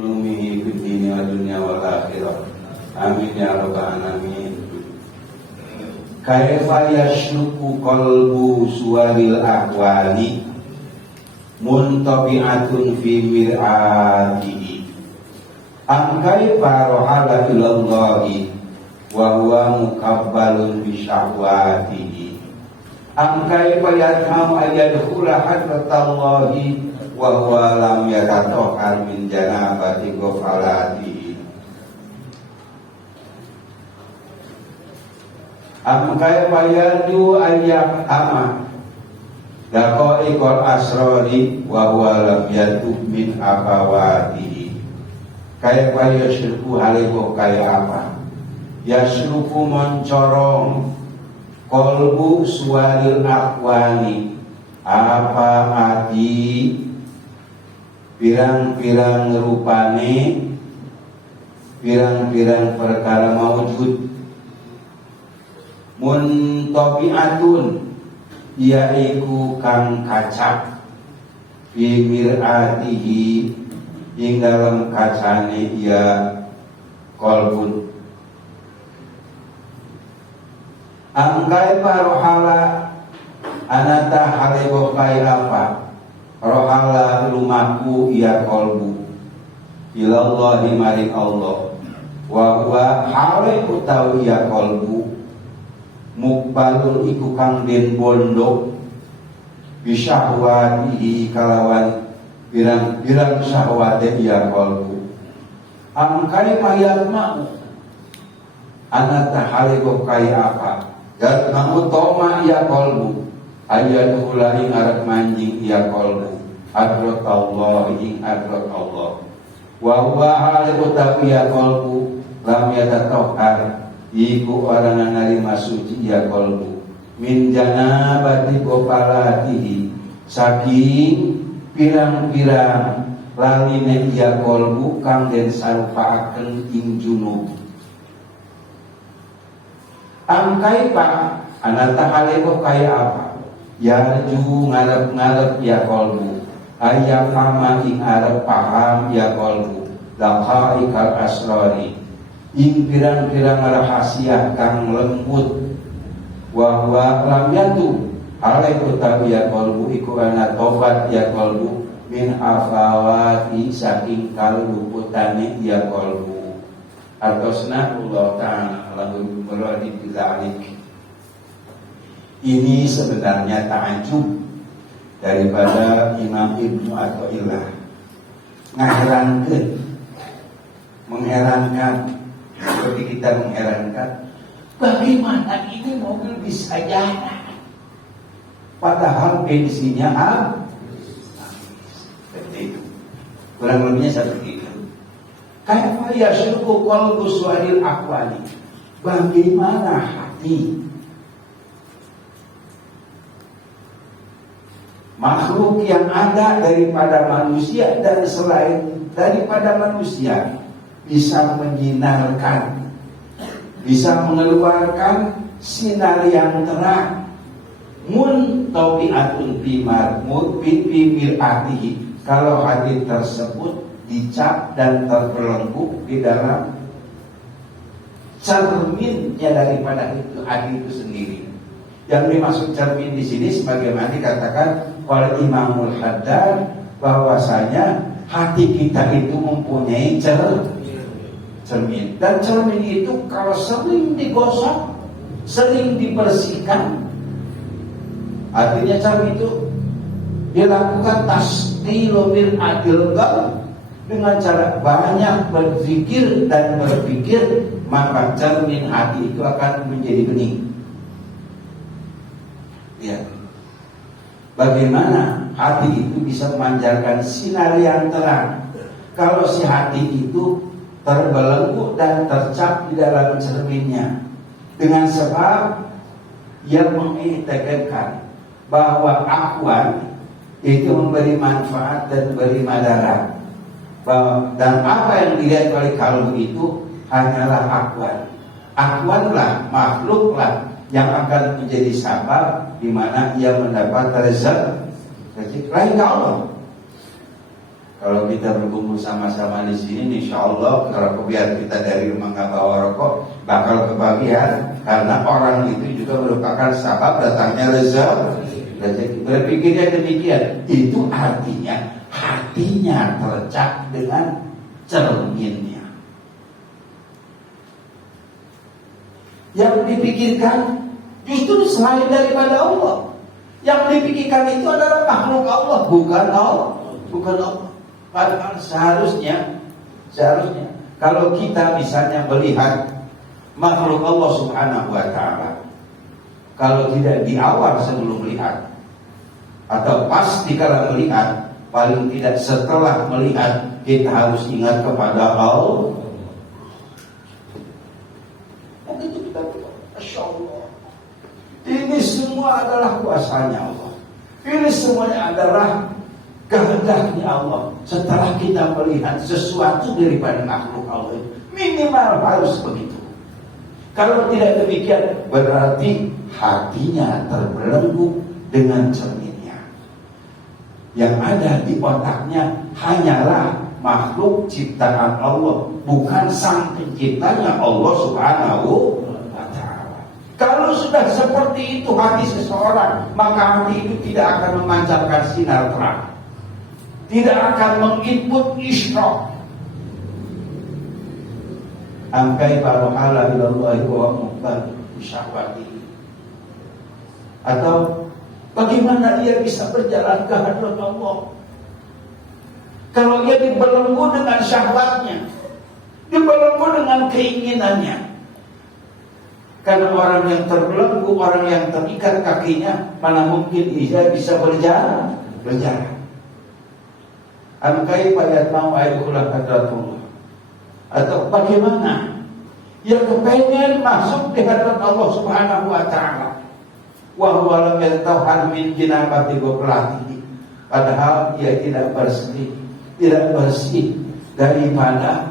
Ulumihi fid dunya wad dunya wal akhirah. Amin ya rabbal alamin. Kaifa yashluku qalbu suwaril aqwali muntabi'atun fi mir'atihi. Am kaifa rohala ilallahi wa huwa mukabbalun bi syahwatihi. Am kaifa yadhamu ayyadkhula hadratallahi wa huwa lam yatatahhar min janabati ghafalatihi. Am kaifa yarju ayyam ama daqaiqul asrari wa huwa lam yatub min afawatihi. Kaifa yashruku haliku kaya apa? Yashruku mencorong qalbu suwaril aqwani, apa hati pirang-pirang rupane, pirang-pirang perkara maujud. Muntabi'atun yaiku kang kacak fi mir'atihi ing dalam kacane ya qalbun. Angkai parohala anata halebo kai apa rohala lumaku ya qalbu ilallahi maring Allah wa huwa hale utawi ya qalbu mukbalun iku kang den bondo bisyahwatihi kalawan birang-birang syahwate ya qalbu. Angkai mayat mau anata halebo kai apa dan kamu toma ya qalbu ayat ulai ngarep manjing ya qalbu adrat Allah ing adrat Allah wa huwa hal utawi ya qalbu lam yatatahhar iku orang narima suci ya qalbu min janabati ghafalatihi saking pirang-pirang laline ya qalbu kang den sarupaaken ing junub. Angkai pak anata haleko kaya apa yarju ngarep-ngarep ya qalbu ayam fama ing arep paham ya qalbu laqaikal asrari ing pirang-pirang rahasia kang lembut wa huwa lam yatu haleko tabi ya qalbu iku ana tobat ya qalbu min afawati saking kaluputane ya qalbu. Atosna Allah Ta'ala lalu meradi bidzalik. Ini sebenarnya ta'ajub daripada Imam Ibnu Athaillah. Mengherankan seperti kita mengherankan bagaimana ini mobil bisa jalan padahal bensinnya seperti itu. Kurang lebihnya seperti itu. Kaifa yashruku qalbu suwaril aqwali, bagaimana hati makhluk yang ada daripada manusia dan selain daripada manusia bisa menyinarkan, bisa mengeluarkan sinar yang terang. Muntabi'atun bimir'atihi, kalau hati tersebut dicap dan terbelenggu di dalam cerminnya daripada itu hati itu sendiri. Yang dimaksud cermin di sini sebagaimana dikatakan oleh Imamul Haddad bahwasanya hati kita itu mempunyai cermin, dan cermin itu kalau sering digosok, sering dibersihkan, artinya cermin itu dilakukan tasdilu bil adil dengan cara banyak berzikir dan berpikir, maka cermin hati itu akan menjadi bening. Ya. Bagaimana hati itu bisa memancarkan sinar yang terang kalau si hati itu terbelenggu dan tercap di dalam cerminnya, dengan sebab yang mengiktikadkan bahwa akwal itu memberi manfaat dan memberi madarat. Dan apa yang dilihat oleh kalbu itu hanyalah akwal. Akwal lah, makhluk lah yang akan menjadi sabab di mana ia mendapat rezeki lain Allah. Kalau kita berkumpul sama-sama di sini, insya Allah kalau biar kita dari rumah nggak bawa rokok, bakal kebagian. Karena orang itu juga merupakan sebab datangnya rezeki. Berpikirnya demikian, itu artinya hatinya tercak dengan cerminnya. Yang dipikirkan justru selain daripada Allah. Yang dipikirkan itu adalah makhluk Allah, bukan Allah. Padahal seharusnya kalau kita misalnya melihat makhluk Allah Subhanahu wa ta'ala, kalau tidak di awal sebelum melihat, atau pas dikala melihat, paling tidak setelah melihat, kita harus ingat kepada Allah. Dan itu kita berdoa, Masya Allah, ini semua adalah kuasanya Allah, ini semuanya adalah kehendaknya Allah. Setelah kita melihat sesuatu daripada makhluk Allah, minimal harus begitu. Kalau tidak demikian, berarti hatinya terbelenggu dengan cerminnya. Yang ada di otaknya hanyalah makhluk ciptaan Allah, bukan sang penciptanya Allah Subhanahu wa ta'ala. Kalau sudah seperti itu hati seseorang, maka hati itu tidak akan memancarkan sinar terang, tidak akan menginput isyraq. Angkai barohala ilallahi wa muqbal syahwati. Atau bagaimana ia bisa berjalan ke hadirat Allah kalau ia dibelenggu dengan syahwatnya, dibelenggu dengan keinginannya. Karena orang yang terbelenggu, orang yang terikat kakinya, mana mungkin ia bisa berjalan. Angkai payat mau ayulah hadratullah. Atau bagaimana ia kepengen masuk di hadapan Allah Subhanahu wa ta'ala, wa huwa lam yatahhan min jinabati ghablatihi, padahal ia tidak bersih daripada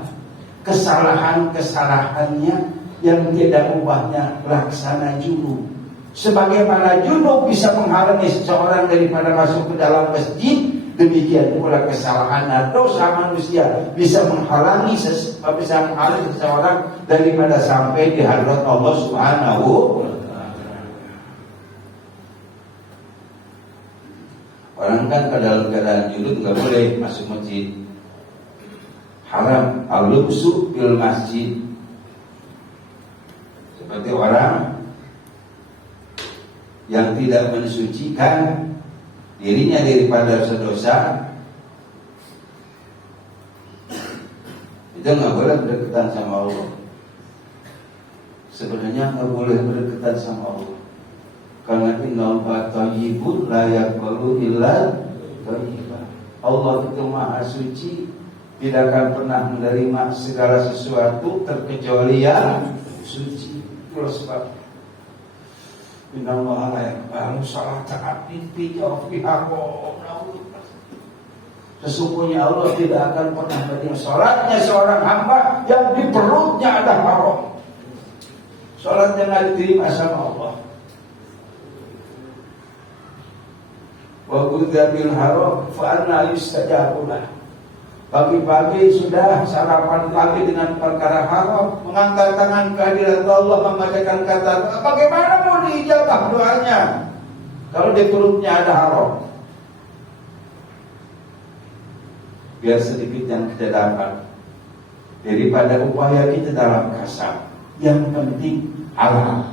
kesalahannya yang tidak ubahnya laksana junub. Sebagaimana junub bisa menghalangi seseorang daripada masuk ke dalam masjid, demikian pula kesalahan dan dosa manusia bisa menghalangi seseorang daripada sampai di hadirat Allah Subhanahu wa ta'ala. Orang kan ke dalam keadaan junub nggak boleh masuk masjid. Haram al-lubsu fil masjid. Seperti orang yang tidak mensucikan dirinya daripada dosa, itu nggak boleh berdekatan sama Allah. Sebenarnya nggak boleh berdekatan sama Allah, karena innallaha thayyibun la yaqbalu illa thayyiban. Allah itu maha suci, tidak akan pernah menerima segala sesuatu terkecuali yang suci. Itulah sebab innallaha la yaqbalu salata 'abdin fi jawfiha qawlan. Sesungguhnya Allah tidak akan pernah menerima salatnya seorang hamba yang di perutnya ada haram. Salat yang diterima sama Allah. Wa ghudzabil haram fa anna yustajabu lah. Pagi-pagi sudah sarapan pagi dengan perkara haram, mengangkat tangan ke hadirat Allah, membacakan kata, bagaimana mau diijabah doanya kalau di perutnya ada haram? Biar sedikit yang kita dapat daripada upaya kita dalam kasar. Yang penting halal.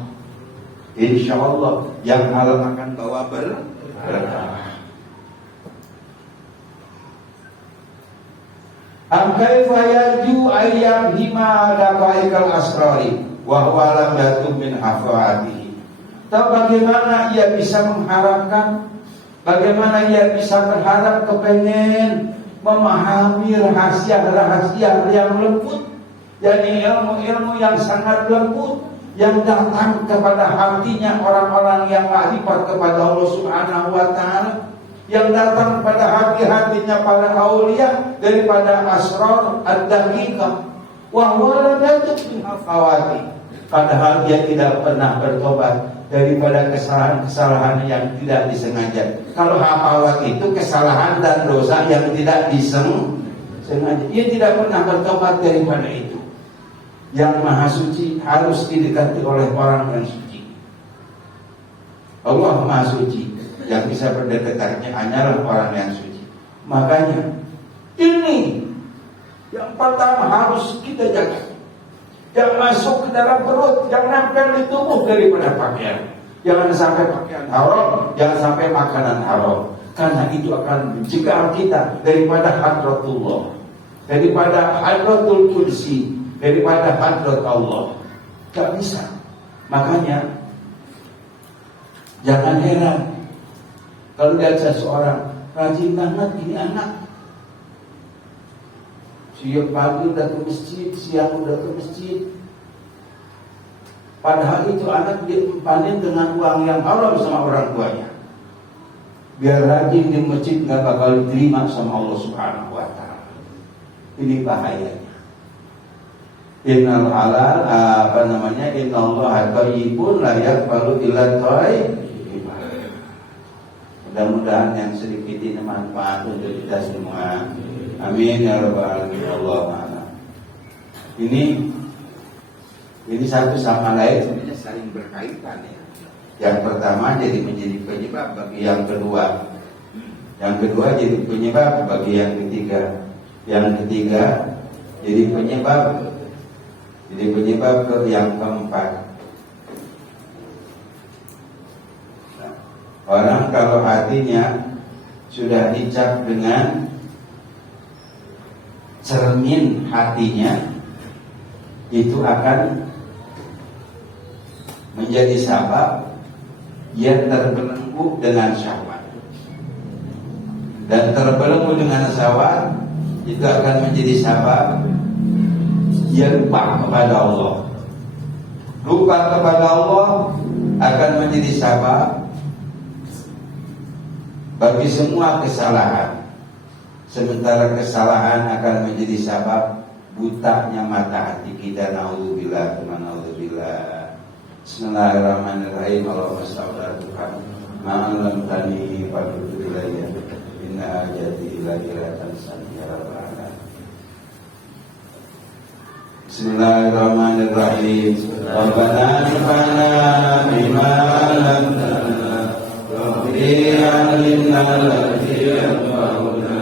Insya Allah yang halal akan bawa berkah. Kaifa yarju ayyam hima daqaiqal asrari wa huwa lam yatum min hafawatihi. Tahu bagaimana ia bisa mengharapkan, bagaimana ia bisa berharap kepengen memahami rahasia-rahasia yang lembut, yakni ilmu-ilmu yang sangat lembut yang datang kepada hatinya orang-orang yang ma'rifat kepada Allah Subhanahu wa ta'ala, yang datang pada hati-hatinya para aulia daripada asrar ad-daqiqah wa huwa lam yatum min hafawati. padahal dia tidak pernah bertobat daripada kesalahan-kesalahan yang tidak disengaja. Kalau hafawat itu kesalahan dan dosa yang tidak disengaja. Dia tidak pernah bertobat daripada itu. Yang maha suci harus didekati oleh orang yang suci. Allah maha suci, yang bisa berdekatannya hanyalah orang yang suci. Makanya ini yang pertama harus kita jaga. Yang masuk ke dalam perut, yang nempel di tubuh daripada pakaian. Jangan sampai pakaian haram, jangan sampai makanan haram. Karena itu akan mencegah kita daripada hadratullah, daripada hadratul kursi, daripada hadrat Allah. Gak bisa. Makanya jangan heran kalau lihat seseorang rajin banget ini anak, siang pagi udah ke masjid, siang udah ke masjid. Padahal itu anak dipanen dengan uang yang haram sama orang tuanya. Biar rajin di masjid nggak bakal diterima sama Allah Subhanahu Wa Taala. Ini bahayanya. Innal halal Innallaha thayyibun la yaqbalu illa thayyiban. Mudah-mudahan yang sedikit ini manfaat untuk kita semua. Amin ya rabbal alamin. Allahumma. Ini satu sama lain sebenarnya saling berkaitan ya. Yang pertama jadi menjadi penyebab bagi yang kedua. Yang kedua jadi penyebab bagi yang ketiga. Yang ketiga jadi penyebab ke yang keempat. Orang kalau hatinya sudah dicap dengan cermin hatinya, itu akan menjadi sebab dia terbelenggu dengan syahwat. Dan terbelenggu dengan syahwat itu akan menjadi sebab dia lupa kepada Allah. Lupa kepada Allah akan menjadi sebab bagi semua kesalahan. Sementara kesalahan akan menjadi sebab butanya mata hati kita. Naudzubillah, naudzubillah. Bismillahirrahmanirrahim. Allahumma shalli ala Tuhan. Ma'alam tani fadlulilayya. Inna ajati ilahiratan saniyarabana. Bismillahirrahmanirrahim. Rabbana anfa'na bima 'allamtana Rabbi alimna alladhi yanfa'una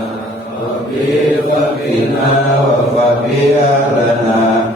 Rabbi faqina wa faqiya lana